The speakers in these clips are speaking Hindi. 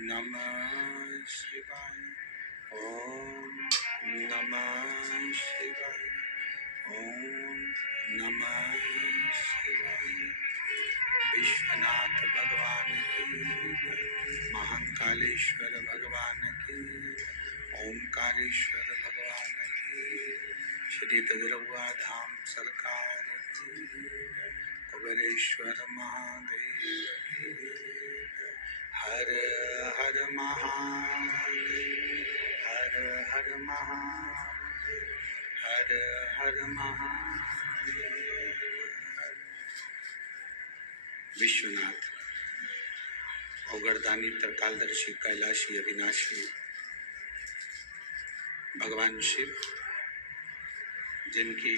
नमः शिवाय। ओम नमः शिवाय। ओम नमः शिवाय। विश्वनाथ भगवान की जय। महाकालेश्वर भगवान की जय। ओमकारेश्वर भगवान की जय। श्री ददरवा धाम सरकार की जय। कुबेरेश्वर महादेव की जय। हर हर महादेव। हर हर महादेव। हर हर महादेव। विश्वनाथ औगरदानी त्रिकालदर्शी कैलाशी अविनाशी भगवान शिव, जिनकी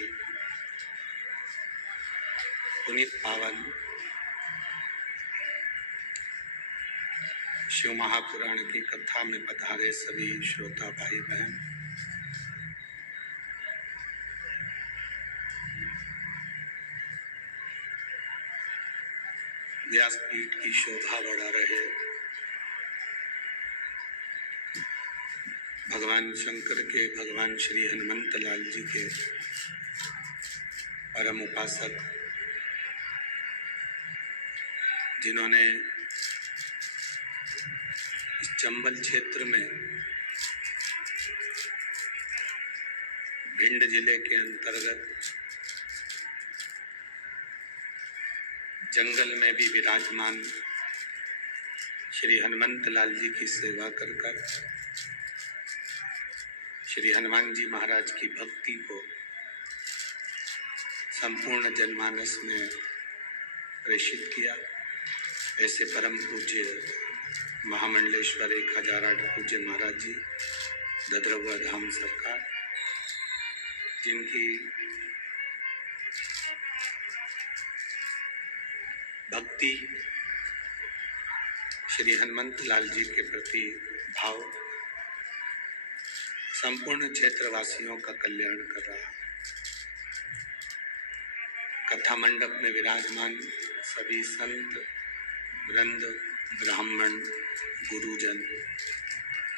पुनीत पावन शिव महापुराण की कथा में पधारे सभी श्रोता भाई बहन, व्यासपीठ की शोभा बढ़ा रहे भगवान शंकर के भगवान श्री हनुमंत लाल जी के परम उपासक, जिन्होंने इस चंबल क्षेत्र में भिंड जिले के अंतर्गत जंगल में भी विराजमान श्री हनुमंत लाल जी की सेवा कर कर श्री हनुमान जी महाराज की भक्ति को संपूर्ण जनमानस में प्रेषित किया। ऐसे परम पूज्य महामंडलेश्वर 1008 पूज्य महाराज जी ददरवा धाम सरकार, जिनकी भक्ति श्री हनुमंत लाल जी के प्रति भाव संपूर्ण क्षेत्रवासियों का कल्याण कर रहा। कथा मंडप में विराजमान सभी संत वृंद, ब्राह्मण, गुरुजन,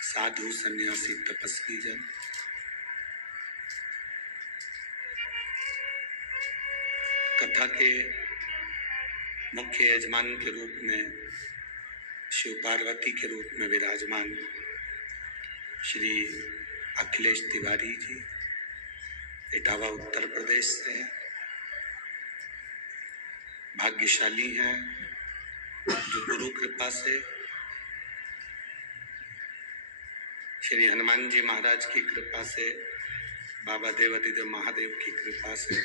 साधु, सन्यासी, तपस्वी जन, कथा के मुख्य यजमान के रूप में शिव पार्वती के रूप में विराजमान श्री अखिलेश तिवारी जी इटावा उत्तर प्रदेश से हैं। भाग्यशाली हैं जो गुरु कृपा से, श्री हनुमान जी महाराज की कृपा से, बाबा देवादिदेव महादेव की कृपा से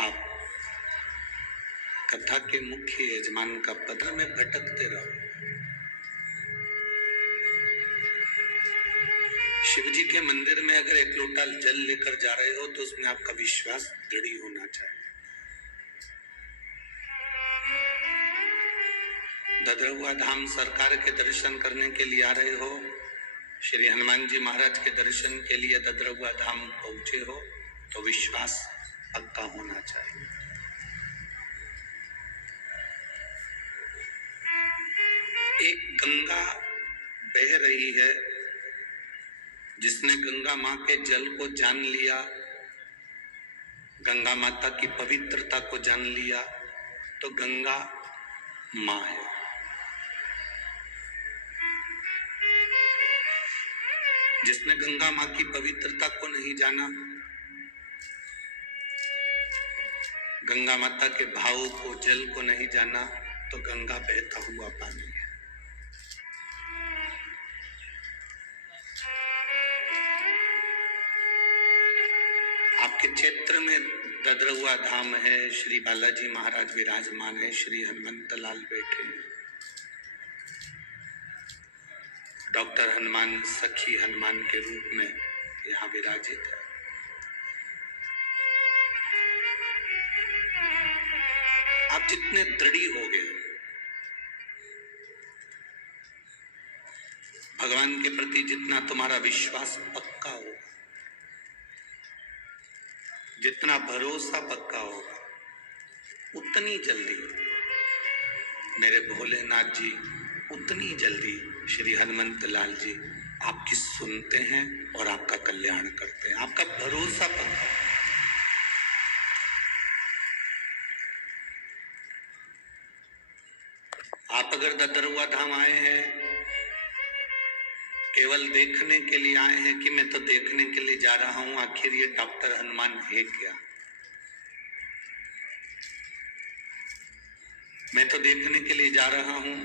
आप कथा के मुख्य यजमान का पद में भटकते रहो। शिव जी के मंदिर में अगर एक लोटा जल लेकर जा रहे हो तो उसमें आपका विश्वास दृढ़ होना चाहिए। ददरवा धाम सरकार के दर्शन करने के लिए आ रहे हो, श्री हनुमान जी महाराज के दर्शन के लिए ददरवा धाम पहुंचे हो, तो विश्वास पक्का होना चाहिए। एक गंगा बह रही है, जिसने गंगा मां के जल को जान लिया, गंगा माता की पवित्रता को जान लिया, तो गंगा मां है। जिसने गंगा मां की पवित्रता को नहीं जाना, गंगा माता के भाव को, जल को नहीं जाना, तो गंगा बहता हुआ पानी है। आपके क्षेत्र में ददरवा धाम है, श्री बालाजी महाराज विराजमान है, श्री हनुमंत लाल बैठे हैं, डॉक्टर हनुमान, सखी हनुमान के रूप में यहाँ विराजित है। आप जितने दृढ़ी हो गए भगवान के प्रति, जितना तुम्हारा विश्वास पक्का होगा, जितना भरोसा पक्का होगा, उतनी जल्दी मेरे भोलेनाथ जी उतनी जल्दी श्री हनुमंत लाल जी आपकी सुनते हैं और आपका कल्याण करते हैं। आपका भरोसा पक्का। आप अगर ददरुआ धाम आए हैं केवल देखने के लिए आए हैं कि मैं तो देखने के लिए जा रहा हूं, आखिर ये डॉक्टर हनुमान है क्या, मैं तो देखने के लिए जा रहा हूं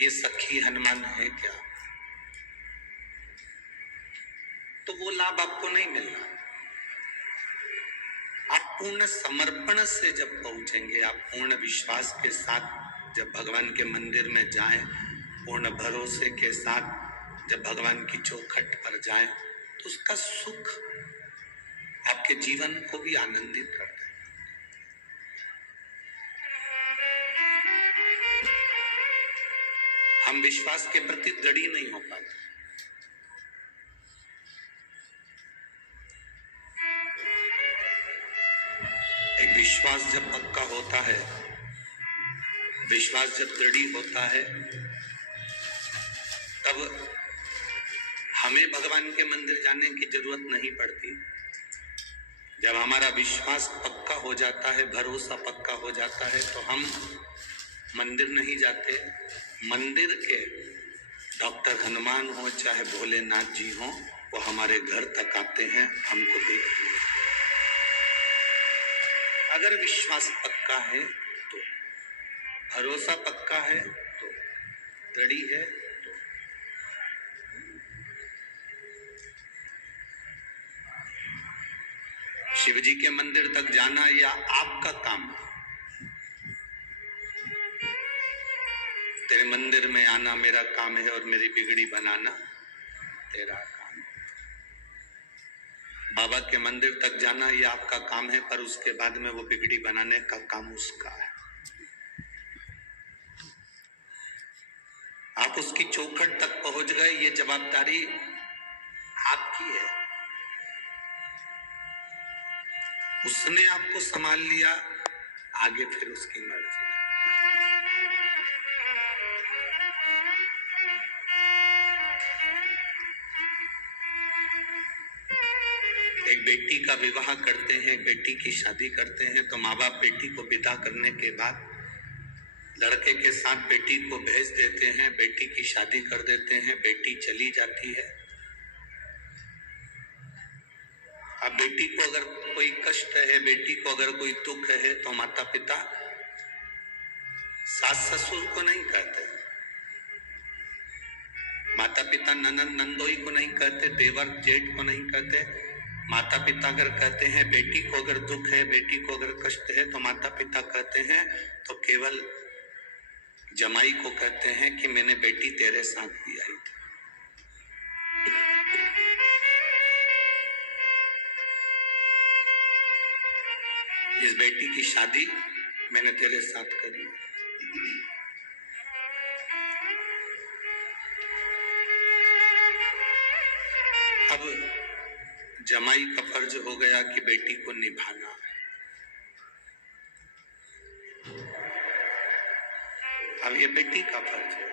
ये सखी हनुमान है क्या, तो वो लाभ आपको नहीं मिलना। आप पूर्ण समर्पण से जब पहुंचेंगे, आप पूर्ण विश्वास के साथ जब भगवान के मंदिर में जाएं, पूर्ण भरोसे के साथ जब भगवान की चौखट पर जाएं, तो उसका सुख आपके जीवन को भी आनंदित कर देगा। हम विश्वास के प्रति दृढ़ नहीं हो पाते। एक विश्वास जब पक्का होता है, विश्वास जब दृढ़ होता है, तब हमें भगवान के मंदिर जाने की जरूरत नहीं पड़ती। जब हमारा विश्वास पक्का हो जाता है, भरोसा पक्का हो जाता है, तो हम मंदिर नहीं जाते। मंदिर के डॉक्टर हनुमान हो चाहे भोलेनाथ जी हो, वो हमारे घर तक आते हैं, हमको देखते हैं। अगर विश्वास पक्का है तो, भरोसा पक्का है तो, दृढ़ है तो, शिव जी के मंदिर तक जाना या आपका काम, तेरे मंदिर में आना मेरा काम है और मेरी बिगड़ी बनाना तेरा काम है। बाबा के मंदिर तक जाना ये आपका काम है, पर उसके बाद में वो बिगड़ी बनाने का काम उसका है। आप उसकी चौखट तक पहुंच गए, ये जवाबदारी आपकी है। उसने आपको संभाल लिया, आगे फिर उसकी मर्जी। एक बेटी का विवाह करते हैं, बेटी की शादी करते हैं, तो माँ बाप बेटी को विदा करने के बाद लड़के के साथ बेटी को भेज देते हैं, बेटी की शादी कर देते हैं, बेटी चली जाती है। अब बेटी को अगर कोई कष्ट है, बेटी को अगर कोई दुख है, तो माता पिता सास ससुर को नहीं कहते, माता पिता ननद नंदोई को नहीं कहते, देवर जेठ को नहीं कहते। माता पिता अगर कहते हैं, बेटी को अगर दुख है, बेटी को अगर कष्ट है, तो माता पिता कहते हैं तो केवल जमाई को कहते हैं कि मैंने बेटी तेरे साथ भी आई थी। इस बेटी की शादी मैंने तेरे साथ करी। अब जमाई का फर्ज हो गया कि बेटी को निभाना है। अब ये बेटी का फर्ज है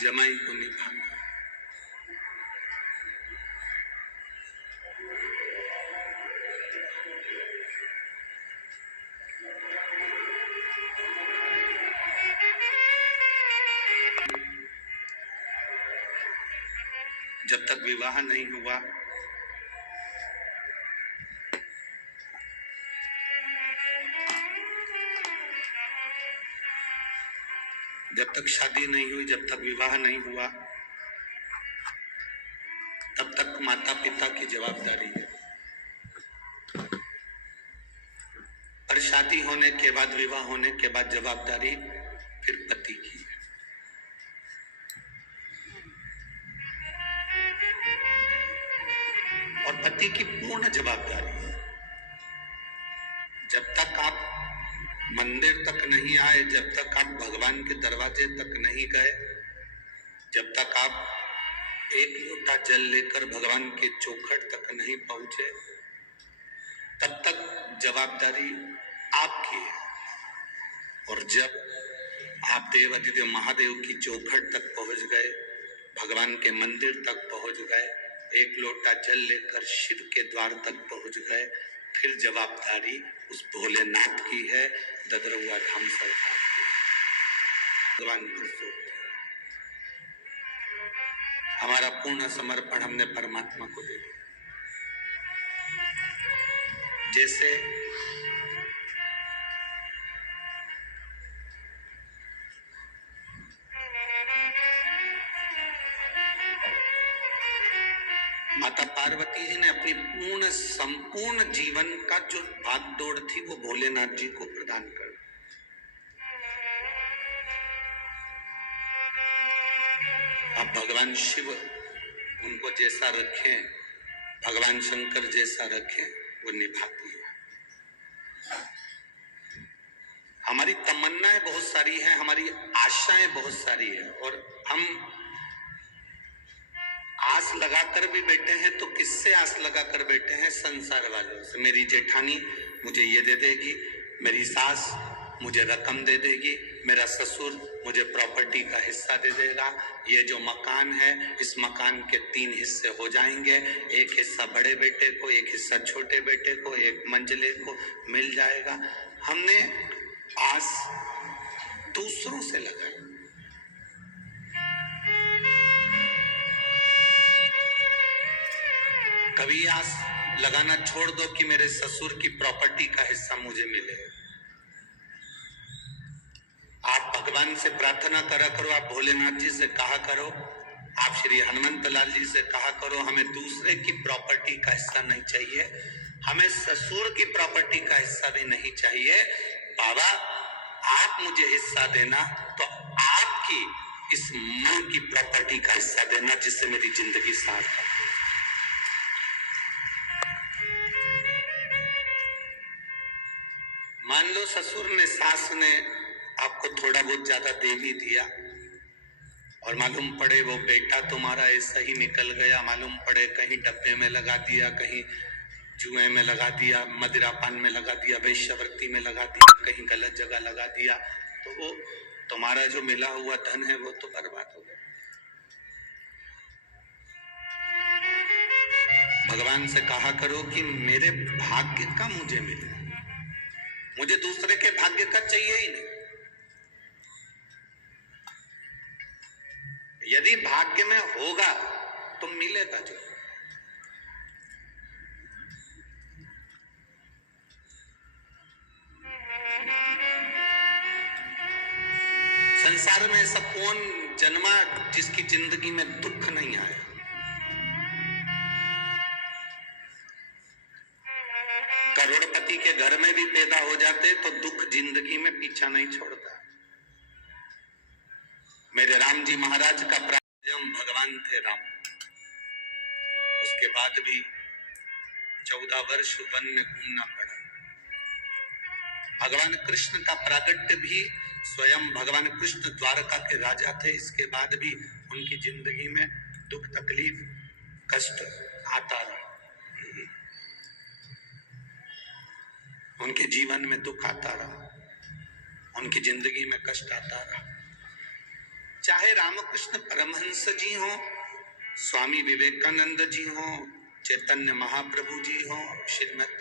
जमाई को निभाना। जब तक विवाह नहीं हुआ, जब तक शादी नहीं हुई, जब तक विवाह नहीं हुआ, तब तक माता पिता की जवाबदारी है। पर शादी होने के बाद, विवाह होने के बाद जवाबदारी फिर पति की है। और पति की पूर्ण जवाबदारी है। जब तक आप मंदिर तक नहीं आए, जब तक आप भगवान के दरवाजे तक नहीं गए, जब तक आप एक लोटा जल लेकर भगवान के चौखट तक नहीं पहुंचे, तब तक जवाबदारी आपकी है। और जब आप देव अधिदेव महादेव की चौखट तक पहुंच गए, भगवान के मंदिर तक पहुंच गए, एक लोटा जल लेकर शिव के द्वार तक पहुंच गए। फिर जवाबदारी उस भोलेनाथ की है, ददरौआ धाम सरकार की। भगवान पुरुषोत्तम, हमारा पूर्ण समर्पण हमने परमात्मा को दे दिया। जैसे माता पार्वती जी ने अपनी संपूर्ण जीवन का जो भागदौड़ थी वो भोलेनाथ जी को प्रदान कर दी। अब भगवान शिव उनको जैसा रखें, भगवान शंकर जैसा रखें, वो निभाती है। हमारी तमन्नाएं बहुत सारी हैं, हमारी आशाएं बहुत सारी है, और हम आस लगाकर भी बैठे हैं। तो किससे आस लगाकर बैठे हैं? संसार वालों से। मेरी जेठानी मुझे ये दे देगी, मेरी सास मुझे रकम दे देगी, मेरा ससुर मुझे प्रॉपर्टी का हिस्सा दे देगा, ये जो मकान है इस मकान के 3 हिस्से हो जाएंगे, एक हिस्सा बड़े बेटे को, एक हिस्सा छोटे बेटे को, एक मंझले को मिल जाएगा। हमने आस दूसरों से लगाई। कभी आस लगाना छोड़ दो कि मेरे ससुर की प्रॉपर्टी का हिस्सा मुझे मिले। आप भगवान से प्रार्थना करा करो, आप भोलेनाथ जी से कहा करो, आप श्री हनुमंत लाल जी से कहा करो, हमें दूसरे की प्रॉपर्टी का हिस्सा नहीं चाहिए, हमें ससुर की प्रॉपर्टी का हिस्सा भी नहीं चाहिए। बाबा आप मुझे हिस्सा देना, तो आपकी इस मन की प्रॉपर्टी का हिस्सा देना, जिससे मेरी जिंदगी सार्थक हो। मान लो ससुर ने, सास ने आपको थोड़ा बहुत ज्यादा दे भी दिया, और मालूम पड़े वो बेटा तुम्हारा ऐसा ही निकल गया, मालूम पड़े कहीं डब्बे में लगा दिया, कहीं जुए में लगा दिया, मदिरापान में लगा दिया, वेश्यावृत्ति में लगा दिया, कहीं गलत जगह लगा दिया, तो वो तुम्हारा जो मिला हुआ धन है वो तो बर्बाद हो गया। भगवान से कहा करो कि मेरे भाग्य का मुझे मिले, मुझे दूसरे के भाग्य का चाहिए ही नहीं। यदि भाग्य में होगा तो मिलेगा जो। संसार में ऐसा कौन जन्मा जिसकी जिंदगी में दुख नहीं आया? करोड़पति के घर में भी पैदा हो जाते तो दुख जिंदगी में पीछा नहीं छोड़ता। मेरे राम जी महाराज का प्रारंभ भगवान थे राम, उसके बाद भी 14 वर्ष वन में घूमना पड़ा। भगवान कृष्ण का प्राकट्य भी स्वयं भगवान कृष्ण द्वारका के राजा थे, इसके बाद भी उनकी जिंदगी में दुख तकलीफ कष्ट आता रहा। उनके जीवन में दुख आता रहा, उनकी जिंदगी में कष्ट आता रहा। चाहे रामकृष्ण परमहंस जी हो, स्वामी विवेकानंद जी हो, चैतन्य महाप्रभु जी हो, श्रीमद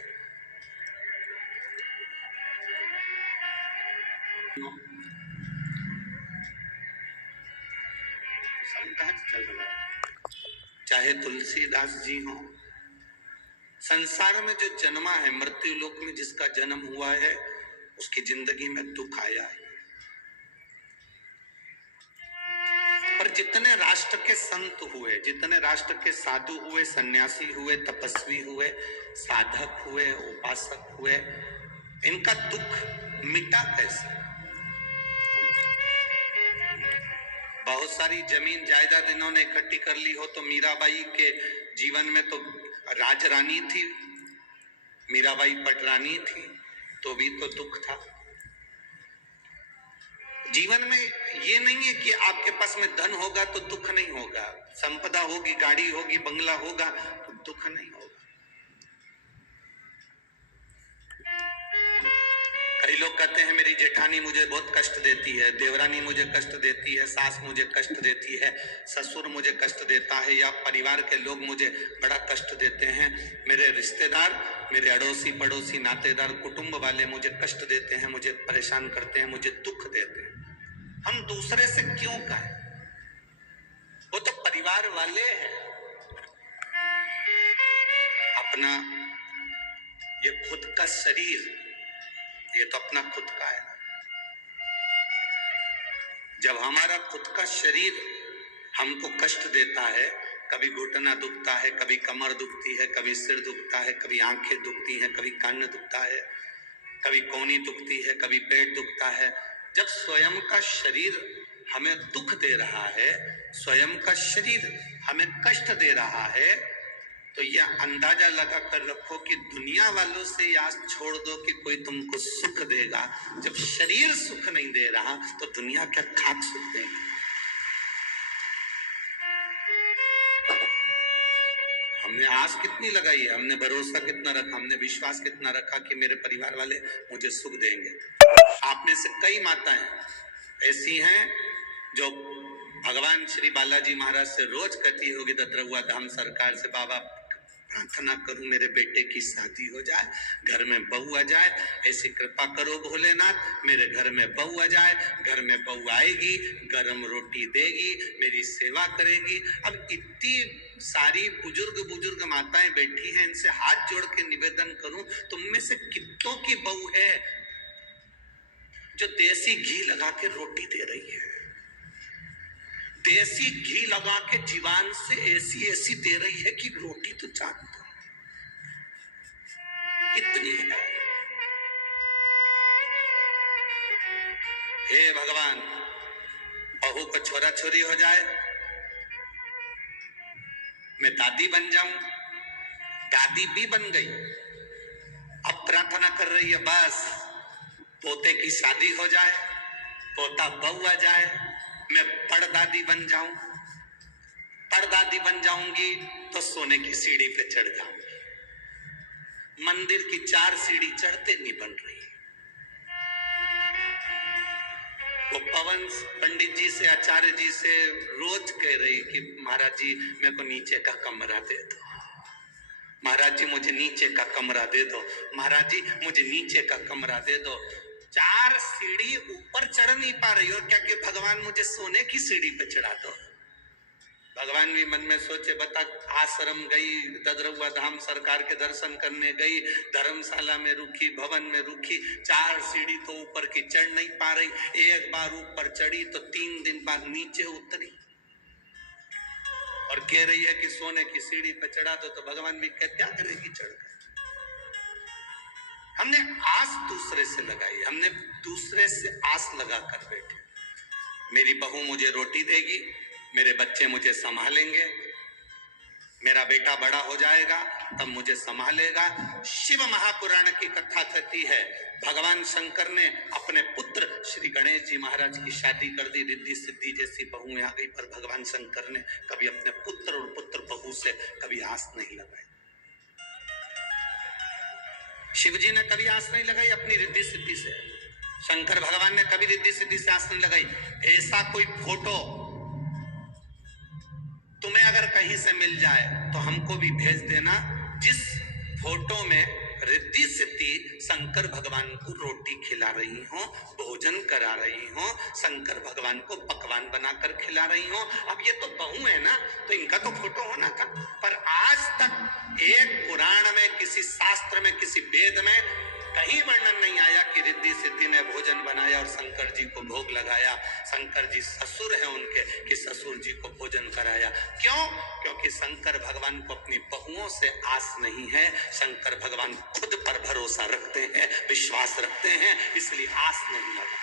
चाहे तुलसीदास जी हो, संसार में जो जन्मा है, मृत्यु लोक में जिसका जन्म हुआ है, उसकी जिंदगी में दुख आया है। पर जितने राष्ट्र के संत हुए, जितने राष्ट्र के साधु हुए, सन्यासी हुए, तपस्वी हुए, साधक हुए, उपासक हुए, इनका दुख मिटा कैसे? बहुत सारी जमीन जायदाद इन्होंने इकट्ठी कर ली हो, तो मीराबाई के जीवन में तो राजरानी थी, मीराबाई पटरानी थी, तो भी तो दुख था। जीवन में ये नहीं है कि आपके पास में धन होगा तो दुख नहीं होगा, संपदा होगी, गाड़ी होगी, बंगला होगा तो दुख नहीं होगा। कई लोग कहते हैं मेरी जेठानी मुझे बहुत कष्ट देती है, देवरानी मुझे कष्ट देती है, सास मुझे कष्ट देती है, ससुर मुझे कष्ट देता है, या परिवार के लोग मुझे बड़ा कष्ट देते हैं, मेरे रिश्तेदार, मेरे अड़ोसी पड़ोसी नातेदार कुटुंब वाले मुझे कष्ट देते हैं, मुझे परेशान करते हैं, मुझे दुख देते हैं। हम दूसरे से क्यों कहें? वो तो परिवार वाले हैं। अपना ये खुद का शरीर, ये तो अपना खुद का है ना। जब हमारा खुद का शरीर हमको कष्ट देता है, कभी घुटना दुखता है, कभी कमर दुखती है, कभी सिर दुखता है, कभी आंखें दुखती हैं, कभी कान दुखता है, कभी कोहनी दुखती है, कभी पेट दुखता है। जब स्वयं का शरीर हमें दुख दे रहा है, स्वयं का शरीर हमें कष्ट दे रहा है, तो यह अंदाजा लगा कर रखो कि दुनिया वालों से आस छोड़ दो कि कोई तुमको सुख देगा। जब शरीर सुख नहीं दे रहा तो दुनिया क्या खाक सुख देगी? हमने आस कितनी लगाई है, हमने भरोसा कितना रखा, हमने विश्वास कितना रखा कि मेरे परिवार वाले मुझे सुख देंगे। आप में से कई माताएं ऐसी हैं जो भगवान श्री बालाजी महाराज से रोज कहती होगी ददरहुआ धाम सरकार से, बाबा प्रार्थना करूं मेरे बेटे की शादी हो जाए, घर में बहू आ जाए, ऐसी कृपा करो भोलेनाथ, मेरे घर में बहू आ जाए, घर में बहू आएगी, गरम रोटी देगी, मेरी सेवा करेगी। अब इतनी सारी बुजुर्ग माताएं बैठी हैं, इनसे हाथ जोड़ के निवेदन करूं, तुम में से कितनों की बहू है जो देसी घी लगा के रोटी दे रही है, देसी घी लगा के जीवान से ऐसी दे रही है कि रोटी तो जान दो, इतनी है। हे भगवान, बहू को छोरा छोरी हो जाए, मैं दादी बन जाऊं, दादी भी बन गई, अब प्रार्थना कर रही है बस पोते की शादी हो जाए, पोता बहू आ जाए, मैं पड़दादी बन जाऊं, पड़दादी बन जाऊंगी तो सोने की सीढ़ी पे चढ़ जाऊंगी। मंदिर की 4 सीढ़ी चढ़ते नहीं बन रही। वो पवन पंडित जी से, आचार्य जी से रोज कह रही कि महाराज जी मेरे को नीचे का कमरा दे दो, महाराज जी मुझे नीचे का कमरा दे दो, महाराज जी मुझे नीचे का कमरा दे दो। 4 सीढ़ी ऊपर चढ़ नहीं पा रही और क्या कि भगवान मुझे सोने की सीढ़ी पे चढ़ा दो। भगवान भी मन में सोचे, बता आश्रम गई, ददरहुआ धाम सरकार के दर्शन करने गई, धर्मशाला में रुकी, भवन में रुकी, 4 सीढ़ी तो ऊपर की चढ़ नहीं पा रही, एक बार ऊपर चढ़ी तो 3 दिन बाद नीचे उतरी और कह रही है कि सोने की सीढ़ी पे चढ़ा दो। तो भगवान भी क्या करेगी चढ़कर? हमने आस दूसरे से लगाई, हमने दूसरे से आस लगा कर बैठे, मेरी बहू मुझे रोटी देगी, मेरे बच्चे मुझे संभालेंगे, मेरा बेटा बड़ा हो जाएगा तब मुझे संभालेगा। शिव महापुराण की कथा कहती है भगवान शंकर ने अपने पुत्र श्री गणेश जी महाराज की शादी कर दी, रिद्धि सिद्धि जैसी बहुएं आ गई, पर भगवान शंकर ने कभी अपने पुत्र और पुत्र बहू से कभी आस नहीं लगाई। शिव जी ने कभी आस नहीं लगाई अपनी रिद्धि सिद्धि से, शंकर भगवान ने कभी रिद्धि सिद्धि से आस नहीं लगाई। ऐसा कोई फोटो तुम्हें अगर कहीं से मिल जाए तो हमको भी भेज देना, जिस फोटो में रिद्धि सिद्धि शंकर भगवान को रोटी खिला रही हो, भोजन करा रही हो, शंकर भगवान को पकवान बनाकर खिला रही हो। अब ये तो बहू है ना, तो इनका तो फोटो होना था, पर आज तक एक पुराण में, किसी शास्त्र में, किसी वेद में कहीं वर्णन नहीं आया कि रिद्धि सिद्धि ने भोजन बनाया और शंकर जी को भोग लगाया, शंकर जी ससुर हैं उनके, कि ससुर जी को भोजन कराया। क्यों? क्योंकि शंकर भगवान को अपनी बहुओं से आस नहीं है, शंकर भगवान खुद पर भरोसा रखते हैं, विश्वास रखते हैं, इसलिए आस नहीं लगा।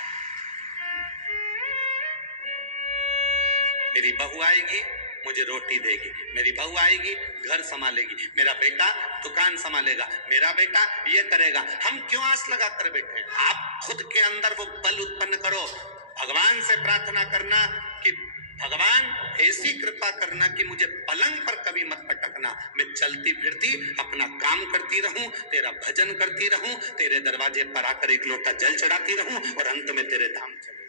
मेरी बहू आएगी मुझे रोटी देगी, मेरी बहू आएगी घर संभालेगी, मेरा बेटा दुकान संभालेगा, मेरा बेटा ये करेगा। हम क्यों आस लगा कर बैठे? आप खुद के अंदर वो बल उत्पन्न करो, भगवान से प्रार्थना करना कि भगवान ऐसी कृपा करना कि मुझे पलंग पर कभी मत पटकना, मैं चलती फिरती अपना काम करती रहूं, तेरा भजन करती रहूं, तेरे दरवाजे पर आकर एक लोटा जल चढ़ाती रहूं और अंत में तेरे धाम चले।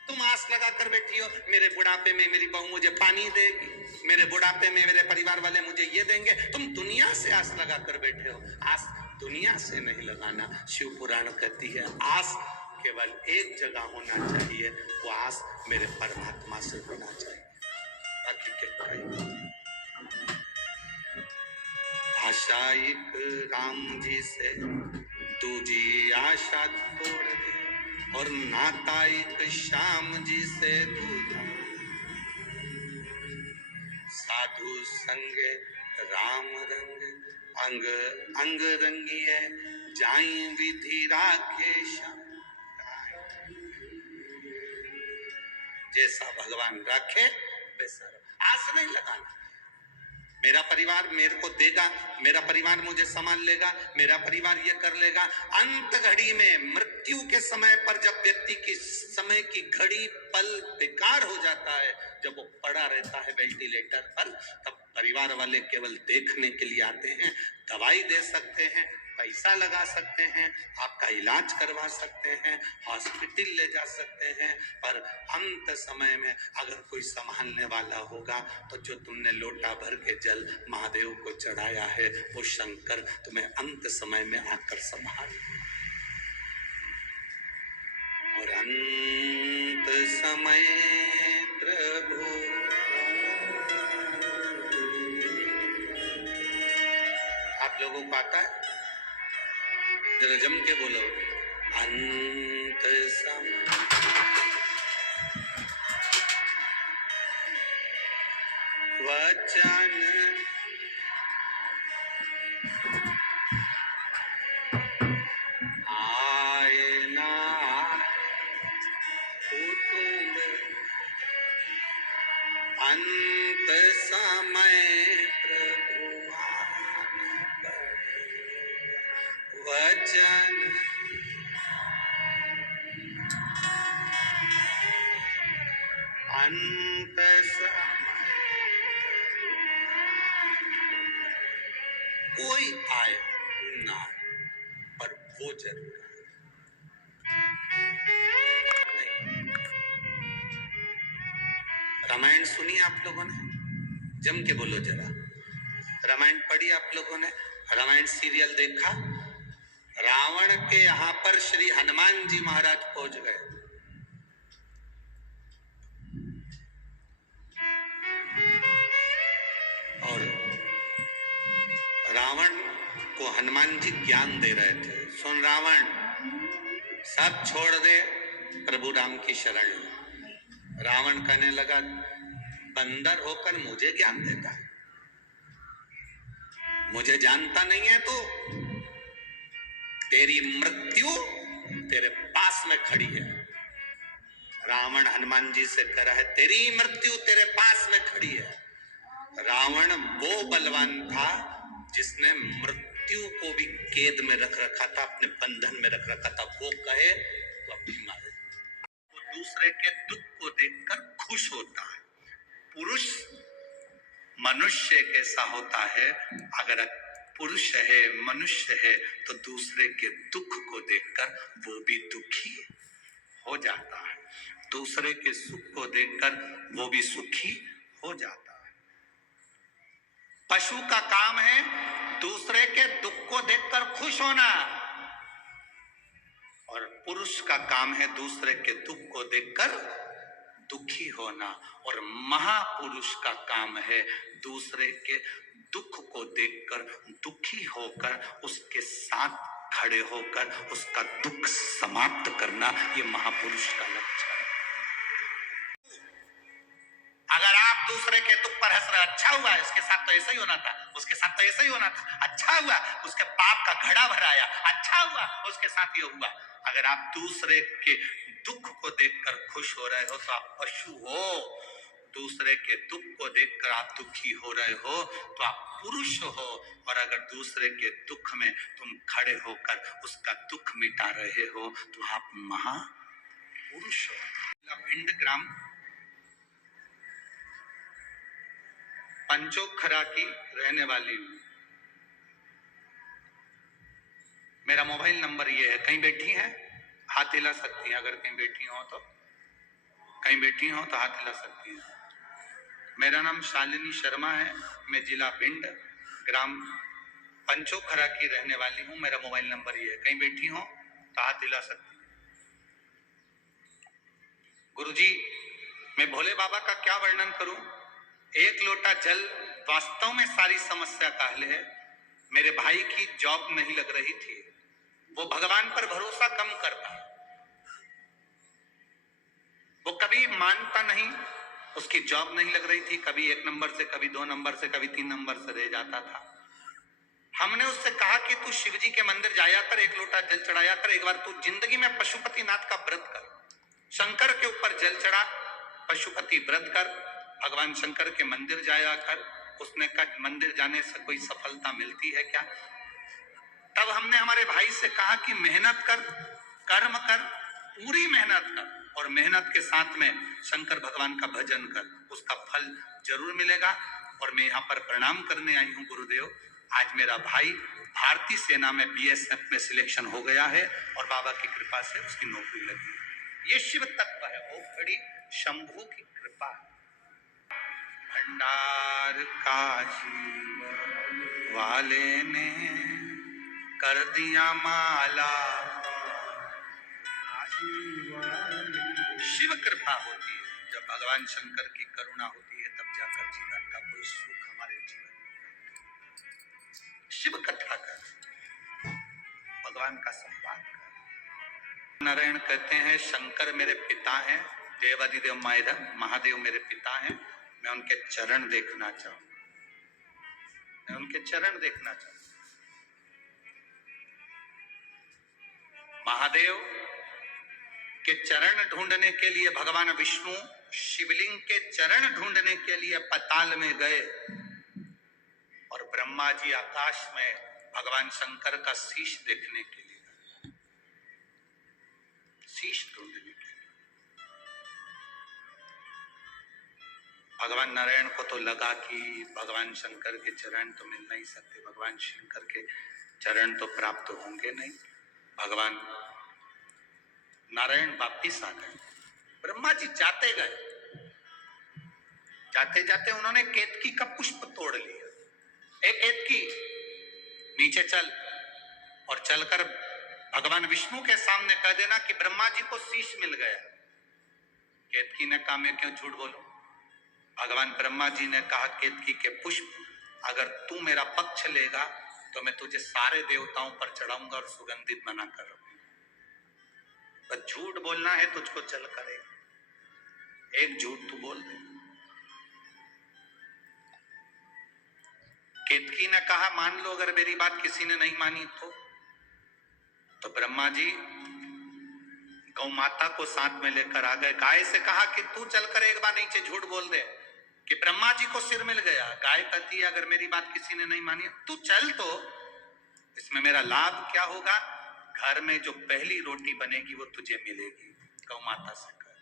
तुम आस लगा कर बैठी हो मेरे बुढ़ापे में मेरी बहू मुझे पानी देगी, मेरे बुढ़ापे में मेरे परिवार वाले मुझे ये देंगे। तुम दुनिया से आस लगा कर बैठे हो। आस दुनिया से नहीं लगाना। शिव पुराण कहती है आस केवल एक जगह होना चाहिए, वो आस मेरे परमात्मा से होना चाहिए। बाकी क्या आशा एक राम जी से दूजी आशा तोड़ दे और नाता एक श्याम जी से दूजा। साधु संग राम रंग अंग अंग रंगिए जाई विधि राखे श्याम। जैसा भगवान राखे वैसा आस नहीं लगाना। मेरा परिवार मेरे को देगा, मेरा परिवार मुझे संभाल लेगा, मेरा परिवार ये कर लेगा। अंत घड़ी में मृत्यु के समय पर जब व्यक्ति की समय की घड़ी पल बेकार हो जाता है, जब वो पड़ा रहता है वेंटिलेटर पर, तब परिवार वाले केवल देखने के लिए आते हैं, दवाई दे सकते हैं, पैसा लगा सकते हैं, आपका इलाज करवा सकते हैं, हॉस्पिटल ले जा सकते हैं, पर अंत समय में अगर कोई संभालने वाला होगा तो जो तुमने लोटा भर के जल महादेव को चढ़ाया है वो शंकर तुम्हें अंत समय में आकर संभाल। और अंत समय प्रभु आप लोगों को आता है? जरा जम के बोलो अंत समय। वचन आए ना कुटुंब अंत समय प्रभु आना पड़ेगा। वचन अंत समय कोई आए ना पर वो जरूर आए। रामायण सुनी आप लोगों ने? जम के बोलो जरा। रामायण पढ़ी आप लोगों ने? रामायण सीरियल देखा? रावण के यहां पर श्री हनुमान जी महाराज पहुंच गए। और रावण को हनुमान जी ज्ञान दे रहे थे, सुन रावण सब छोड़ दे, प्रभु राम की शरण लो। रावण कहने लगा बंदर होकर मुझे ज्ञान देता है, मुझे जानता नहीं है तू, तेरी मृत्यु तेरे पास में खड़ी है। रावण हनुमान जी से कह रहा है तेरी मृत्यु तेरे पास में खड़ी है। रावण वो बलवान था जिसने मृत्यु को भी कैद में रख रखा था, अपने बंधन में रख रखा था। वो कहे तो अपनी मारे। वो दूसरे के दुख को देखकर खुश होता है। पुरुष मनुष्य कैसा होता है? अगर पुरुष है, मनुष्य है, तो दूसरे के दुख को देखकर वो भी दुखी हो जाता है, दूसरे के सुख को देखकर वो भी सुखी हो जाता है। पशु का काम है दूसरे के दुख को देखकर खुश होना, और पुरुष का काम है दूसरे के दुख को देखकर दुखी होना। और महापुरुष का काम है दूसरे के दुख को देखकर दुखी होकर उसके साथ खड़े होकर उसका दुख समाप्त करना। ये महापुरुष का लक्षण है। अगर आप दूसरे के दुख पर हंस रहे, अच्छा हुआ इसके साथ तो ऐसा ही होना था, उसके साथ तो ऐसा ही होना था, अच्छा हुआ उसके पाप का घड़ा भराया, अच्छा हुआ उसके साथ ये हुआ। अगर आप दूसरे के दुख को देखकर खुश हो रहे हो तो आप पशु हो। दूसरे के दुख को देखकर आप दुखी हो रहे हो तो आप पुरुष हो। और अगर दूसरे के दुख में तुम खड़े होकर उसका दुख मिटा रहे हो तो आप महापुरुष हो। भिंड ग्राम पंचोखरा की रहने वाली हूँ। मेरा मोबाइल नंबर ये है। कहीं बैठी हैं हाथ हिला सकती हैं, अगर कहीं बैठी हो तो, कहीं बैठी हो तो हाथ हिला सकती हैं। मेरा नाम शालिनी शर्मा है, मैं जिला भिंड ग्राम पंचोखरा की रहने वाली हूँ। मेरा मोबाइल नंबर ये है। कहीं बैठी हो तो हाथ हिला सकती हैं। गुरुजी, मैं भोले बाबा का क्या वर्णन करूं? एक लोटा जल वास्तव में सारी समस्या का हल है। मेरे भाई की जॉब नहीं लग रही थी, वो भगवान पर भरोसा कम करता, वो कभी मानता नहीं, उसकी जॉब नहीं लग रही थी, कभी 1 नंबर से, कभी 2 नंबर से, कभी 3 नंबर से रह जाता था। हमने उससे कहा कि तू शिवजी के मंदिर जाया कर, 1 लोटा जल चढ़ाया कर, एक बार तू जिंदगी में पशुपतिनाथ का व्रत कर, शंकर के ऊपर जल चढ़ा, पशुपति व्रत कर, भगवान शंकर के मंदिर जाया कर। उसने कहा मंदिर जाने से कोई सफलता मिलती है क्या? तब हमने हमारे भाई से कहा कि मेहनत कर, कर्म कर, पूरी मेहनत कर, और मेहनत के साथ में शंकर भगवान का भजन कर, उसका फल जरूर मिलेगा। और मैं यहाँ पर प्रणाम करने आई हूँ गुरुदेव। आज मेरा भाई भारतीय सेना में बीएसएफ में सिलेक्शन हो गया है और बाबा की कृपा से उसकी नौकरी लगी है। ये शिव तत्व है, वो खड़ी शंभू की कृपा। भंडार काशी वाले ने कर दिया माला, शिव कृपा होती है। जब भगवान शंकर की करुणा होती है तब जाकर जीवन का कोई सुख हमारे जीवन में। शिव कथा कर, भगवान का संवाद कर। नारायण कहते हैं शंकर मेरे पिता हैं, देवादिदेव महादेव मेरे पिता हैं, मैं उनके चरण देखना चाहूंगा, मैं उनके चरण देखना चाहूंगा। महादेव के चरण ढूंढने के लिए भगवान विष्णु शिवलिंग के चरण ढूंढने के लिए पाताल में गए, और ब्रह्मा जी आकाश में भगवान शंकर का शीश देखने के लिए गए, शीश ढूंढने के लिए। भगवान नारायण को तो लगा कि भगवान शंकर के चरण तो मिल नहीं सकते, भगवान शंकर के चरण तो प्राप्त होंगे नहीं। भगवान नारायण वापिस आ गए। ब्रह्मा जी जाते गए, जाते जाते उन्होंने केतकी का पुष्प तोड़ लिया। एक केतकी, नीचे चल, और चलकर भगवान विष्णु के सामने कह देना कि ब्रह्मा जी को शीश मिल गया। केतकी ने कहा मैं क्यों झूठ बोलूं? भगवान ब्रह्मा जी ने कहा केतकी के पुष्प, अगर तू मेरा पक्ष लेगा तो मैं तुझे सारे देवताओं पर चढ़ाऊंगा और सुगंधित बना कर रखूंगा। बस झूठ बोलना है तुझको, चल करेगा, एक झूठ तू बोल दे। केतकी ने कहा मान लो अगर मेरी बात किसी ने नहीं मानी तो ब्रह्मा जी गौ माता को साथ में लेकर आ गए। गाय से कहा कि तू चलकर एक बार नीचे झूठ बोल दे कि ब्रह्मा जी को सिर मिल गया। गाय कहती है अगर मेरी बात किसी ने नहीं मानी तू चल, तो इसमें मेरा लाभ क्या होगा? घर में जो पहली रोटी बनेगी वो तुझे मिलेगी। गौ माता से कह।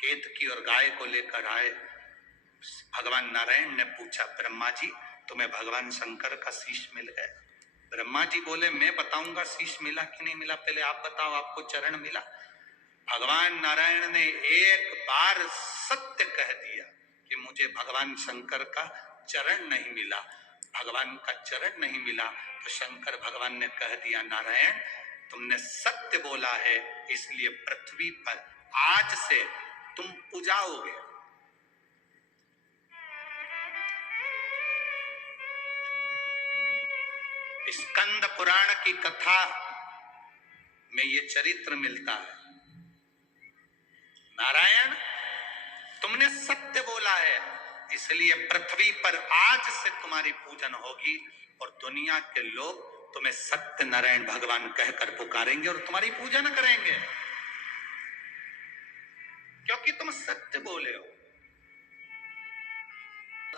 केतकी और गाय को लेकर आए। भगवान नारायण ने पूछा ब्रह्मा जी तुम्हें भगवान शंकर का शीश मिल गया? ब्रह्मा जी बोले मैं बताऊंगा शीश मिला कि नहीं मिला, पहले आप बताओ आपको चरण मिला? भगवान नारायण ने एक बार सत्य कह दिया कि मुझे भगवान शंकर का चरण नहीं मिला। भगवान का चरण नहीं मिला तो शंकर भगवान ने कह दिया नारायण तुमने सत्य बोला है, इसलिए पृथ्वी पर आज से तुम पूजाओगे। स्कंद पुराण की कथा में ये चरित्र मिलता है। नारायण तुमने सत्य बोला है, इसलिए पृथ्वी पर आज से तुम्हारी पूजन होगी और दुनिया के लोग तुम्हें सत्य नारायण भगवान कहकर पुकारेंगे और तुम्हारी पूजन करेंगे, क्योंकि तुम सत्य बोले हो।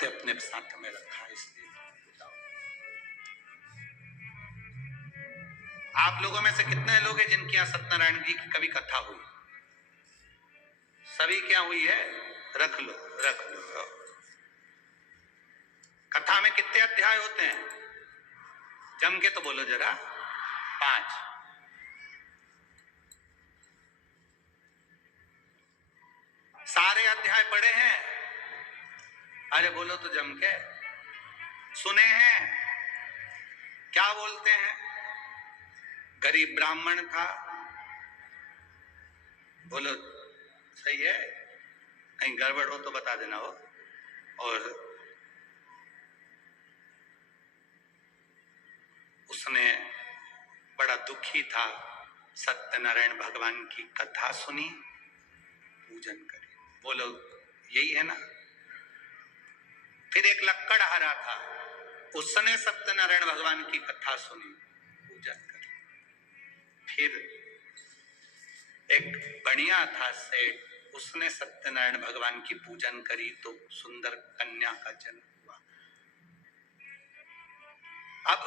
अपने साथ में रखा, इसलिए आप लोगों में से कितने लोग हैं जिनके यहाँ सत्यनारायण जी की कभी कथा हुई? सभी क्या हुई है? रख लो रख लो। कथा में कितने अध्याय होते हैं? जम के तो बोलो जरा। 5। सारे अध्याय पढ़े हैं? अरे बोलो तो जम के। सुने हैं? क्या बोलते हैं? गरीब ब्राह्मण था, बोलो सही है, कहीं गड़बड़ हो तो बता देना हो। और उसने बड़ा दुखी था, सत्यनारायण भगवान की कथा सुनी, पूजन करी। बोलो यही है ना? फिर एक लक्कड़हारा था, उसने सत्यनारायण भगवान की कथा सुनी, पूजन करी। फिर एक बढ़िया था सेठ, उसने सत्यनारायण भगवान की पूजन करी तो सुंदर कन्या का जन्म हुआ। अब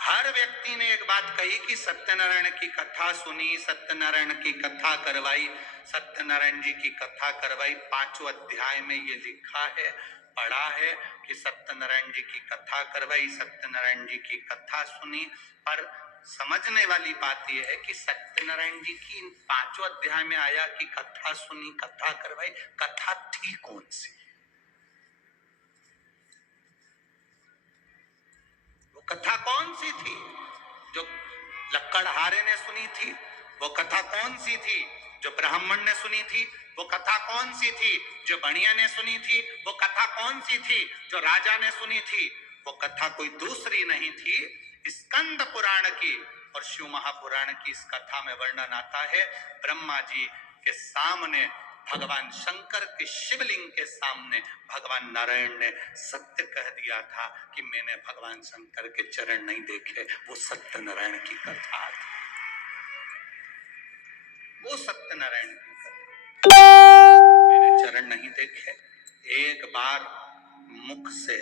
हर व्यक्ति ने एक बात कही कि सत्यनारायण की कथा सुनी, सत्यनारायण की कथा करवाई, सत्यनारायण जी की कथा करवाई। 5 अध्याय में ये लिखा है, पढ़ा है कि सत्यनारायण जी की कथा करवाई, सत्यनारायण जी की कथा सुनी। पर समझने वाली बात यह है कि सत्यनारायण जी की इन 5 अध्याय में आया कि कथा सुनी, कथा करवाई, कथा थी कौन सी? वो कथा कौन सी थी जो लक्कड़हारे ने सुनी थी? वो कथा कौन सी थी जो ब्राह्मण ने सुनी थी? वो कथा कौन सी थी जो बनिया ने सुनी थी? वो कथा कौन सी थी जो राजा ने सुनी थी? वो कथा कोई दूसरी नहीं थी, स्कंद पुराण की और शिव महापुराण की। इस कथा में वर्णन आता है, ब्रह्मा जी के सामने, भगवान शंकर के शिवलिंग के सामने भगवान नारायण ने सत्य कह दिया था कि मैंने भगवान शंकर के चरण नहीं देखे। वो सत्यनारायण की कथा थी, वो सत्यनारायण की कथा। मैंने चरण नहीं देखे, एक बार मुख से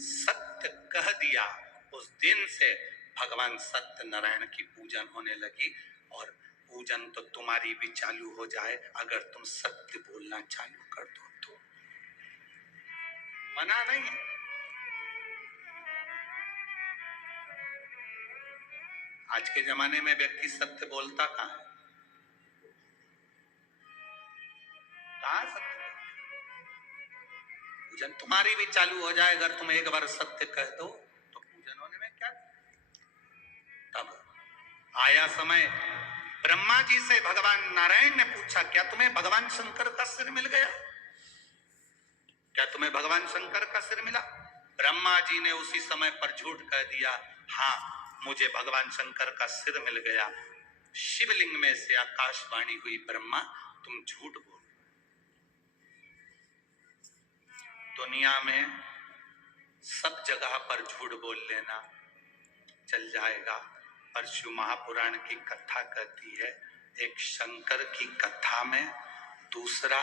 सत्य कह दिया, उस दिन से भगवान सत्यनारायण की पूजन होने लगी। और पूजन तो तुम्हारी भी चालू हो जाए अगर तुम सत्य बोलना चालू कर दो तो। मना नहीं है। आज के जमाने में व्यक्ति सत्य बोलता कहां है? कहां सत्य? पूजन तुम्हारी भी चालू हो जाए अगर तुम एक बार सत्य कह दो तो पूजन होने में क्या? तब आया समय, ब्रह्मा जी से भगवान नारायण ने पूछा, क्या तुम्हें भगवान शंकर का सिर मिल गया? क्या तुम्हें भगवान शंकर का सिर मिला? ब्रह्मा जी ने उसी समय पर झूठ कह दिया, हाँ मुझे भगवान शंकर का सिर मिल गया। शिवलिंग में से आकाशवाणी हुई, ब्रह्मा तुम झूठ बोल। दुनिया में सब जगह पर झूठ बोल लेना चल जाएगा, पर शिव महापुराण की कथा कहती है, एक शंकर की कथा में, दूसरा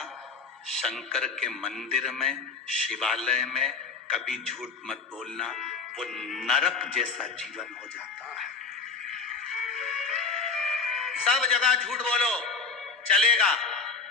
शंकर के मंदिर में, शिवालय में कभी झूठ मत बोलना, वो नरक जैसा जीवन हो जाता है। सब जगह झूठ बोलो चलेगा।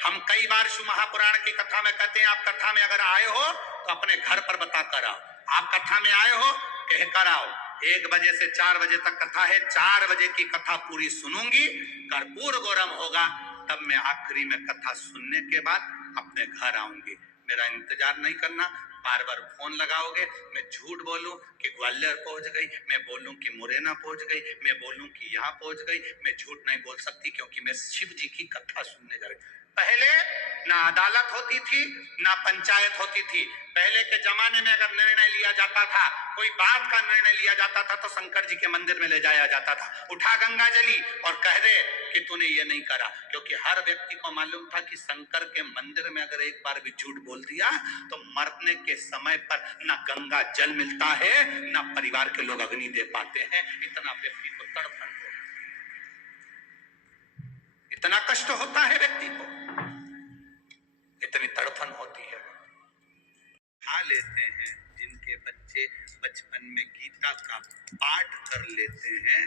हम कई बार शिव महापुराण की कथा में कहते हैं, आप कथा में अगर आए हो तो अपने घर पर बता कर आओ। आप कथा में आए हो कह कर आओ। 1 बजे से 4 बजे तक कथा है, 4 बजे की कथा पूरी सुनूंगी, कर्पूर गौरम होगा, तब मैं आखिरी में कथा सुनने के बाद अपने घर आऊंगी। मेरा इंतजार नहीं करना। बार बार फोन लगाओगे, मैं झूठ बोलूं कि ग्वालियर पहुंच गई, मैं बोलूं कि मुरैना पहुंच गई, मैं बोलूं कि यहाँ पहुंच गई, मैं झूठ नहीं बोल सकती क्योंकि मैं शिव जी की कथा सुनने जा रही। पहले ना अदालत होती थी ना पंचायत होती थी। पहले के जमाने में अगर निर्णय लिया जाता था, कोई बात का निर्णय लिया जाता था तो शंकर जी के मंदिर में ले जाया जाता था, उठा गंगा जली और कह दे कि तूने ये नहीं करा, क्योंकि हर व्यक्ति को मालूम था कि शंकर के मंदिर में अगर एक बार भी झूठ बोल दिया तो मरने के समय पर ना गंगा जल मिलता है ना परिवार के लोग अग्नि दे पाते हैं। इतना व्यक्ति को तड़पन हो, इतना कष्ट होता है व्यक्ति को, इतनी तड़पन होती है। खा लेते हैं जिनके बच्चे बचपन में गीता का पाठ कर लेते हैं,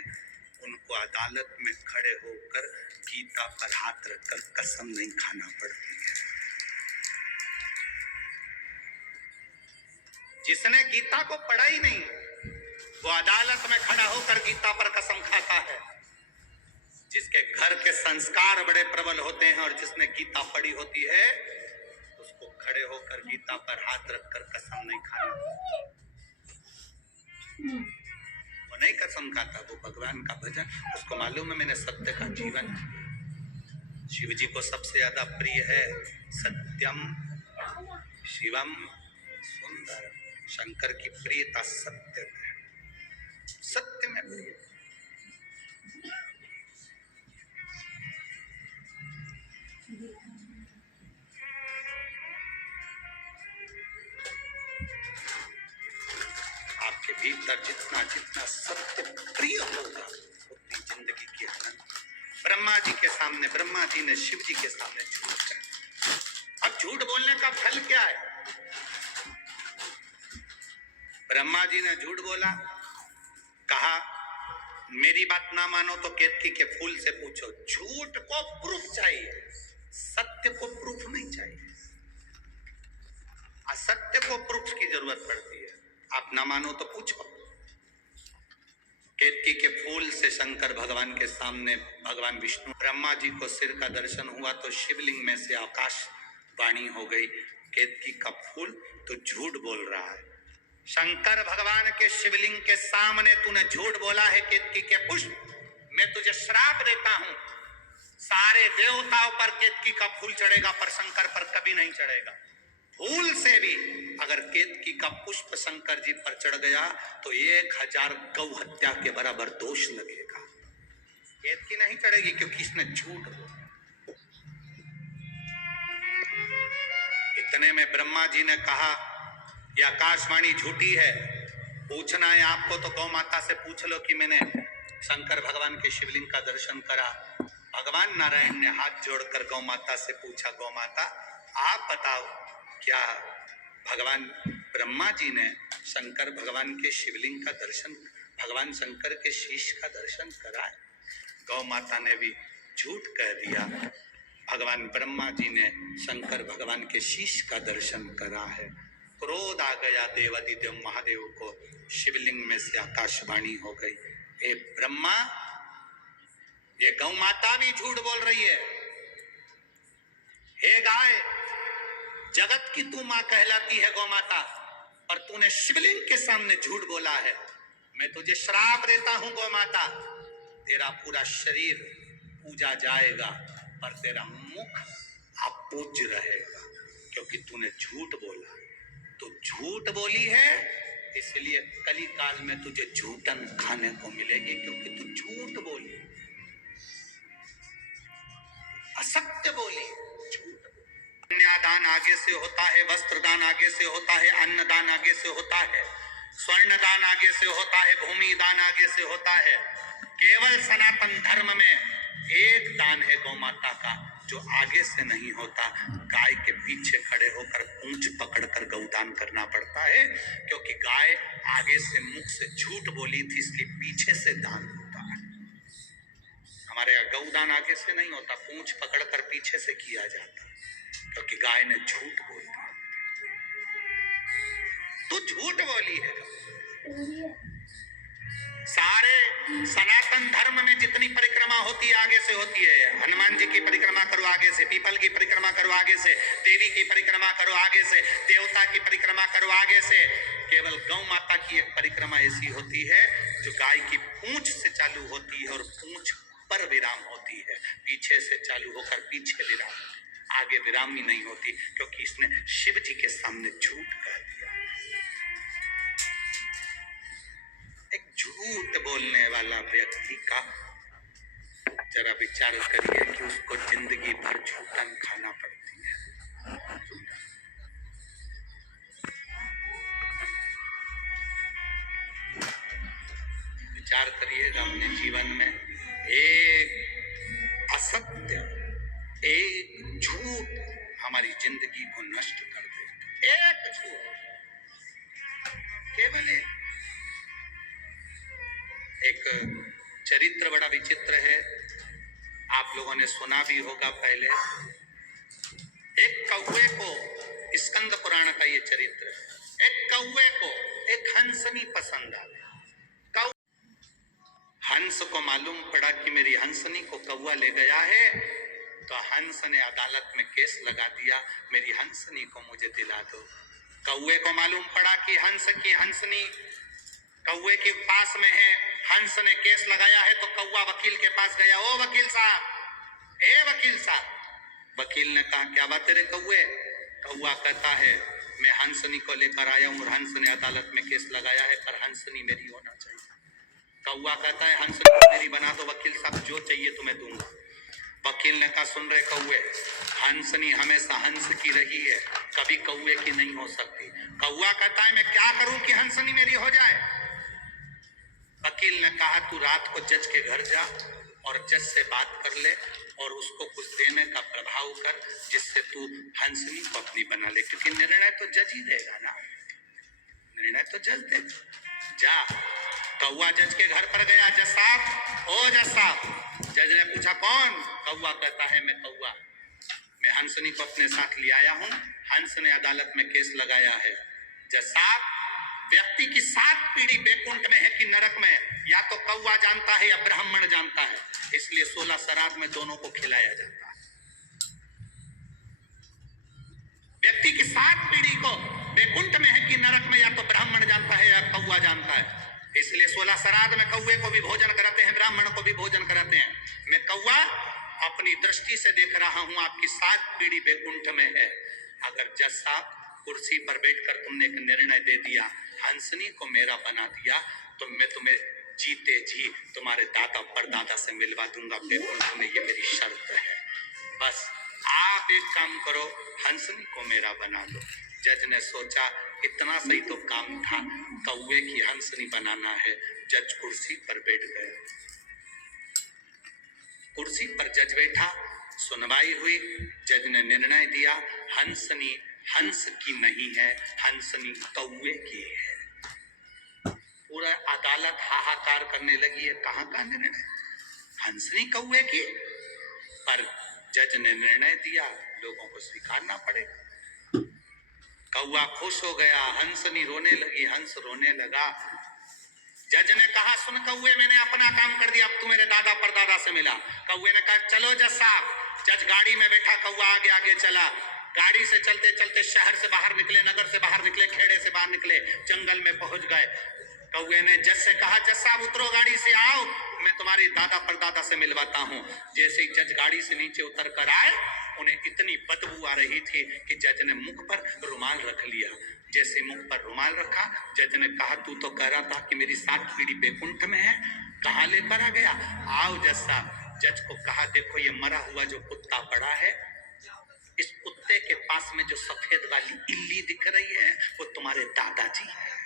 उनको अदालत में खड़े होकर गीता पर हाथ रखकर कसम नहीं खाना पड़ती है। जिसने गीता को पढ़ा ही नहीं वो अदालत में खड़ा होकर गीता पर कसम खाता है। जिसके घर के संस्कार बड़े प्रबल होते हैं और जिसने गीता पढ़ी होती है उसको खड़े होकर गीता पर हाथ रखकर कसम नहीं खाना। वो नहीं कसम खाता, वो भगवान का भजन, उसको मालूम है मैंने सत्य का जीवन। शिव जी को सबसे ज्यादा प्रिय है सत्यम शिवम सुंदर। शंकर की प्रियता सत्य में, सत्य में प्रिय। आपके भीतर जितना जितना सत्य प्रिय होगा उतनी जिंदगी की आनंद। ब्रह्मा जी के सामने, ब्रह्मा जी ने शिव जी के सामने झूठ कहा। अब झूठ बोलने का फल क्या है? ब्रह्मा जी ने झूठ बोला, कहा मेरी बात ना मानो तो केतकी के फूल से पूछो। झूठ को प्रूफ चाहिए, सत्य को प्रूफ नहीं चाहिए। असत्य को प्रूफ की जरूरत पड़ती है। आप ना मानो तो पूछो। केतकी के फूल से शंकर भगवान के सामने भगवान विष्णु, ब्रह्मा जी को सिर का दर्शन हुआ तो शिवलिंग में से आकाश वाणी हो गई, केतकी का फूल तो झूठ बोल रहा है। शंकर भगवान के शिवलिंग के सामने तूने झूठ बोला है केतकी के पुष्प, मैं तुझे श्राप देता हूं, सारे देवताओं पर केतकी का फूल चढ़ेगा पर शंकर पर कभी नहीं चढ़ेगा। फूल से भी अगर केतकी का पुष्प शंकर जी पर चढ़ गया तो 1000 गौ हत्या के बराबर दोष लगेगा। केतकी नहीं चढ़ेगी क्योंकि इसने झूठ बोला। इतने में ब्रह्मा जी ने कहा यह आकाशवाणी झूठी है, पूछना है आपको तो गौ माता से पूछ लो कि मैंने शंकर भगवान के शिवलिंग का दर्शन करा। भगवान नारायण ने हाथ जोड़कर गौ माता से पूछा, गौ माता आप बताओ क्या भगवान ब्रह्मा जी ने शंकर भगवान के शिवलिंग का दर्शन, भगवान शंकर के शीश का दर्शन करा? गौ माता ने भी झूठ कह दिया, भगवान ब्रह्मा जी ने शंकर भगवान के शीश का दर्शन करा है। क्रोध आ गया देवादिदेव महादेव को, शिवलिंग में से आकाशवाणी हो गई, हे ब्रह्मा ये गौ माता भी झूठ बोल रही है। हे गाय, जगत की तू मां कहलाती है गौ माता, पर तूने शिवलिंग के सामने झूठ बोला है। मैं तुझे श्राप देता हूं गौ माता, तेरा पूरा शरीर पूजा जाएगा पर तेरा मुख अपूज्य रहेगा क्योंकि तूने झूठ बोला। तो झूठ बोली है इसलिए कली काल में तुझे झूठन खाने को मिलेगी क्योंकि तू झूठ बोली, असत्य बोली, झूठ। कन्यादान आगे से होता है, वस्त्र दान आगे से होता है, अन्नदान आगे से होता है, स्वर्ण दान आगे से होता है, भूमि दान आगे से होता है। केवल सनातन धर्म में एक दान है गौ माता का जो आगे से नहीं होता। गाय के पीछे खड़े होकर पूंछ पकड़कर गौदान करना पड़ता है क्योंकि गाय आगे से मुख से झूठ बोली थी इसलिए पीछे से दान होता है। हमारे यहाँ गौदान आगे से नहीं होता, पूंछ पकड़कर पीछे से किया जाता क्योंकि गाय ने झूठ बोल दिया। तू झूठ बोली है। सारे सनातन धर्म में जितनी परिक्रमा होती है आगे से होती है। हनुमान जी की परिक्रमा करो आगे से, पीपल की परिक्रमा करो आगे से, देवी की परिक्रमा करो आगे से, देवता की परिक्रमा करो आगे से। केवल गौ माता की एक परिक्रमा ऐसी होती है जो गाय की पूंछ से चालू होती है और पूंछ पर विराम होती है, पीछे से चालू होकर पीछे विराम, आगे विराम ही नहीं होती क्योंकि इसने शिव जी के सामने झूठ कह दिया। एक झूठ बोलने वाला व्यक्ति का जरा विचार करिए कि उसको जिंदगी भर झूठन खाना पड़ती है। विचार करिएगा अपने जीवन में एक असत्य, एक झूठ हमारी जिंदगी को नष्ट कर देगा। एक झूठ, केवल एक चरित्र बड़ा विचित्र है, आप लोगों ने सुना भी होगा पहले। एक कौवे को, स्कंद पुराण का ये चरित्र है, एक कौवे को एक हंसनी पसंद आ गई। हंस को मालूम पड़ा कि मेरी हंसनी को कौवा ले गया है, तो हंस ने अदालत में केस लगा दिया, मेरी हंसनी को मुझे दिला दो। कौवे को मालूम पड़ा कि हंस की हंसनी कौवे के पास में है, हंस ने केस लगाया है, तो कौवा वकील के पास गया। ओ वकील साहब, ए वकील साहब। वकील ने कहा क्या बात है रे कौवे? कौवा कहता है मैं हंसनी को लेकर आया हूं और हंस ने अदालत में केस लगाया है, पर हंसनी मेरी होना चाहिए। कौवा कहता है हंसनी मेरी बना दो वकील साहब, जो चाहिए तुम्हें दूंगा। वकील ने कहा सुन रहे कौवे, हंसनी हमेशा हंस की रही है, कभी कौवे की नहीं हो सकती। कौवा कहता है मैं क्या करूं कि हंसनी मेरी हो जाए? वकील ने कहा तू रात को जज के घर जा और जज से बात कर ले और उसको कुछ देने का प्रभाव कर, जिससे तू हंसनी को अपनी बना ले, क्योंकि निर्णय तो जज ही देगा ना, निर्णय तो जज देगा। जा। कौवा जज के घर पर गया। जज साहब, ओ जज साहब। जज ने पूछा कौन? कौवा कहता है मैं कौवा, मैं हंसनी को अपने साथ ले आया हूं, हंस ने अदालत में केस लगाया है। जज साहब, व्यक्ति की 7 पीढ़ी बैकुंठ में है कि नरक में, या तो कौवा जानता है या ब्राह्मण जानता है, इसलिए 16 श्राद्ध में दोनों को खिलाया जाता है। व्यक्ति की 7 पीढ़ी को बैकुंठ में है कि नरक में, या तो ब्राह्मण जानता है या कौवा जानता है, इसलिए 16 श्राद्ध में कौवे को भी भोजन कराते हैं, ब्राह्मण को भी भोजन कराते हैं। मैं कौवा अपनी दृष्टि से देख रहा हूं, आपकी 7 पीढ़ी बैकुंठ में है। अगर जज साहब कुर्सी पर बैठकर तुमने एक निर्णय दे दिया, हंसनी को मेरा बना दिया, तो मैं तुम्हें जीते जी तुम्हारे दादा परदादा से मिलवा दूंगा बैकुंठ में, ये मेरी शर्त है। बस आप एक काम करो, हंसनी को मेरा बना दो। जज ने सोचा इतना सही तो काम था, कौवे की हंसनी बनाना है। जज कुर्सी पर बैठ गए। कुर्सी पर जज बैठा, सुनवाई हुई। जज ने निर्णय दिया हंसनी हंस की नहीं है, हंसनी कौवे की है। पूरा अदालत हाहाकार करने लगी है, कहां का निर्णय, हंसनी कौवे की? पर जज ने निर्णय दिया, लोगों को स्वीकारना पड़ेगा। कौवा खुश हो गया, हंसनी रोने लगी, हंस रोने लगा। जज ने कहा सुन कौवे, मैंने अपना काम कर दिया, अब तू मेरे दादा परदादा से मिला। कौवे ने कहा चलो जज साहब। जज गाड़ी में बैठा, कौवा आगे आगे चला। गाड़ी से चलते चलते शहर से बाहर निकले, नगर से बाहर निकले, खेड़े से बाहर निकले, जंगल में पहुंच गए। कौवे ने जज से कहा जज साहब उतरो गाड़ी से, आओ मैं तुम्हारी दादा परदादा से मिलवाता हूँ। जैसे ही जज गाड़ी से नीचे उतर कर आए, उन्हें इतनी बदबू आ रही थी कि जज ने मुख पर रुमाल रख लिया। जैसे मुख पर रुमाल रखा, जज ने कहा तू तो कह रहा था कि मेरी 7 पीढ़ी बैकुंठ में है, कहाँ लेकर आ गया? आओ जज साहब। जज को कहा देखो ये मरा हुआ जो कुत्ता पड़ा है, इस कुत्ते के पास में जो सफेद वाली इल्ली दिख रही है वो तुम्हारे दादाजी है।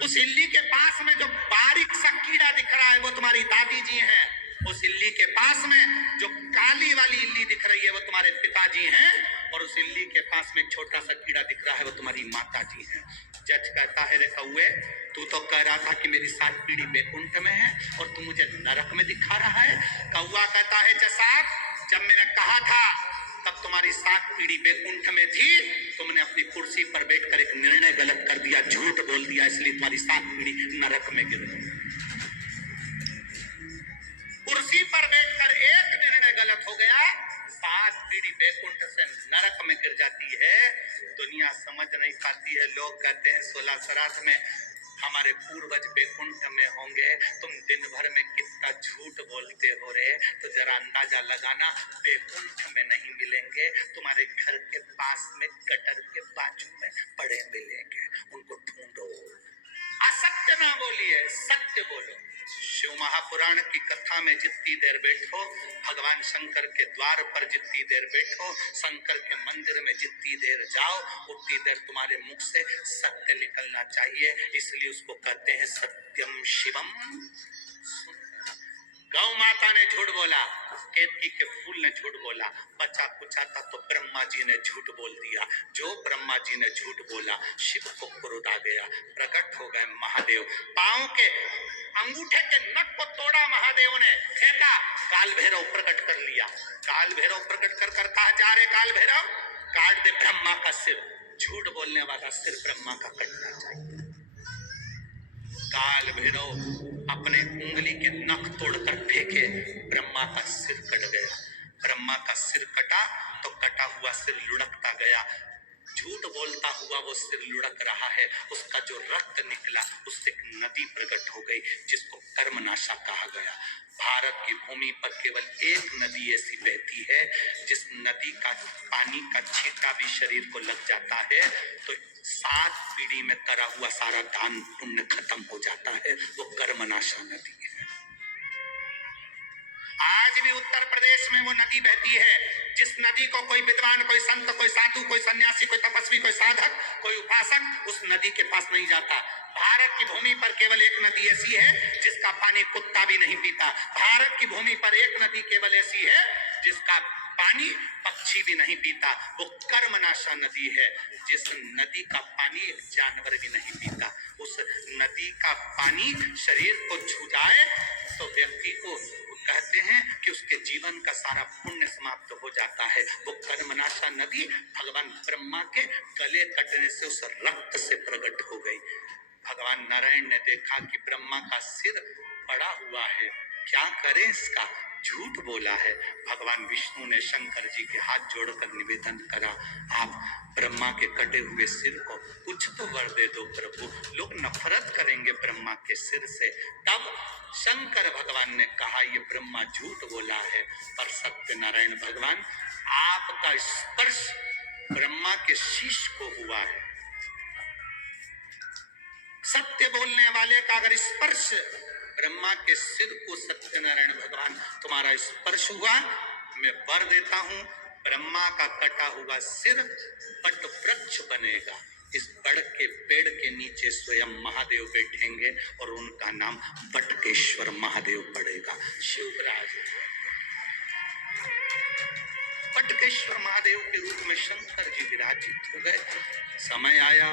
उस इल्ली के पास में जो बारीक सा कीड़ा दिख रहा है वो तुम्हारी दादी जी हैं। उस इल्ली के पास में जो काली वाली इल्ली दिख रही है वो तुम्हारे पिताजी हैं, और उस इल्ली के पास में छोटा सा कीड़ा दिख रहा है वो तुम्हारी माता जी हैं। जज कहता है रे कौवे, तू तो कह रहा था कि मेरी 7 पीढ़ी बैकुंठ में है और तू मुझे नरक में दिखा रहा है। कौवा कहता है जज साहब, जब मैंने कहा था तब तुम्हारी 7 पीढ़ी बैकुंठ में थी, तुमने अपनी कुर्सी पर बैठकर एक निर्णय गलत कर दिया, झूठ बोल दिया, इसलिए तुम्हारी 7 पीढ़ी नरक में गिर गई। कुर्सी पर बैठकर एक निर्णय गलत हो गया, 7 पीढ़ी बैकुंठ से नरक में गिर जाती है। दुनिया समझ नहीं पाती है। लोग कहते हैं 16 श्राद्ध में हमारे पूर्वज बैकुंठ में होंगे, तुम दिन भर में कितना झूठ बोलते हो रे। तो जरा अंदाजा लगाना, बैकुंठ में नहीं मिलेंगे, तुम्हारे घर के पास में गटर के बाजू में पड़े मिलेंगे, उनको ढूंढो। असत्य ना बोलिए, सत्य बोलो। शिव महापुराण की कथा में जितनी देर बैठो, भगवान शंकर के द्वार पर जितनी देर बैठो, शंकर के मंदिर में जितनी देर जाओ, उतनी देर तुम्हारे मुख से सत्य निकलना चाहिए। इसलिए उसको कहते हैं सत्यम शिवम। गौ माता ने झूठ बोला, केतकी के फूल ने झूठ बोला, बचा कुचा था तो ब्रह्मा जी ने झूठ बोल दिया। जो ब्रह्मा जी ने झूठ बोला, शिव को क्रोध आ गया, प्रकट हो गए महादेव। पांव के अंगूठे के नख को तोड़ा महादेव ने, फेंका, काल भैरव प्रकट कर लिया। काल भैरव प्रकट कर कहा जा रे काल भैरव, काट दे ब्रह्मा का सिर। झूठ बोलने वाला सिर ब्रह्मा का कटना चाहिए। काल भैरव अपने उंगली के नख तोड़कर फेंके, ब्रह्मा का सिर कट गया। ब्रह्मा का सिर कटा तो कटा हुआ सिर लुढ़कता गया। झूठ बोलता हुआ वो सिर लुढ़क रहा है, उसका जो रक्त निकला उससे एक नदी प्रकट हो गई जिसको कर्मनाशा कहा गया। भारत की भूमि पर केवल एक नदी ऐसी बहती है जिस नदी का पानी का छींटा भी शरीर को लग जाता है तो 7 पीढ़ी में करा हुआ सारा दान पुण्य खत्म हो जाता है। वो कर्मनाशा नदी है। आज भी उत्तर प्रदेश में वो नदी बहती है जिस नदी को कोई विद्वान, कोई संत, कोई साधु, कोई सन्यासी, कोई तपस्वी, कोई साधक, कोई उपासक उस नदी के पास नहीं जाता। भारत की भूमि पर केवल एक नदी ऐसी है जिसका पानी कुत्ता भी नहीं पीता। भारत की भूमि पर एक नदी केवल ऐसी है जिसका पानी पक्षी भी नहीं पीता। वो कर्मनाशा नदी है। जिस नदी का पानी एक जानवर भी नहीं पीता। उस नदी का पानी शरीर को छू जाए तो व्यक्ति को कहते हैं कि उसके जीवन का सारा पुण्य समाप्त हो जाता है। वो कर्मनाशा नदी भगवान ब्रह्मा के गले कटने से उस रक्त से प्रकट हो गई। भगवान नारायण ने देखा कि ब्रह्मा का सिर पड़ा हुआ है, क्या करें इसका? झूठ बोला है। भगवान विष्णु ने शंकर जी के हाथ जोड़कर निवेदन करा, आप ब्रह्मा के कटे हुए सिर को कुछ तो वर दे दो प्रभु, लोग नफरत करेंगे ब्रह्मा के सिर से। तब शंकर भगवान ने कहा, ये ब्रह्मा झूठ बोला है, पर सत्यनारायण भगवान आपका स्पर्श ब्रह्मा के शीश को हुआ है। सत्य बोलने वाले का अगर स्पर्श ब्रह्मा के सिर को सत्यनारायण भगवान तुम्हारा स्पर्श हुआ, मैं वर देता हूं, ब्रह्मा का कटा हुआ सिर बट वृक्ष बनेगा। इस बड़ के पेड़ के नीचे स्वयं महादेव बैठेंगे और उनका नाम बटकेश्वर महादेव पड़ेगा। शिवराज बटकेश्वर महादेव के रूप में शंकर जी विराजित हो गए। समय आया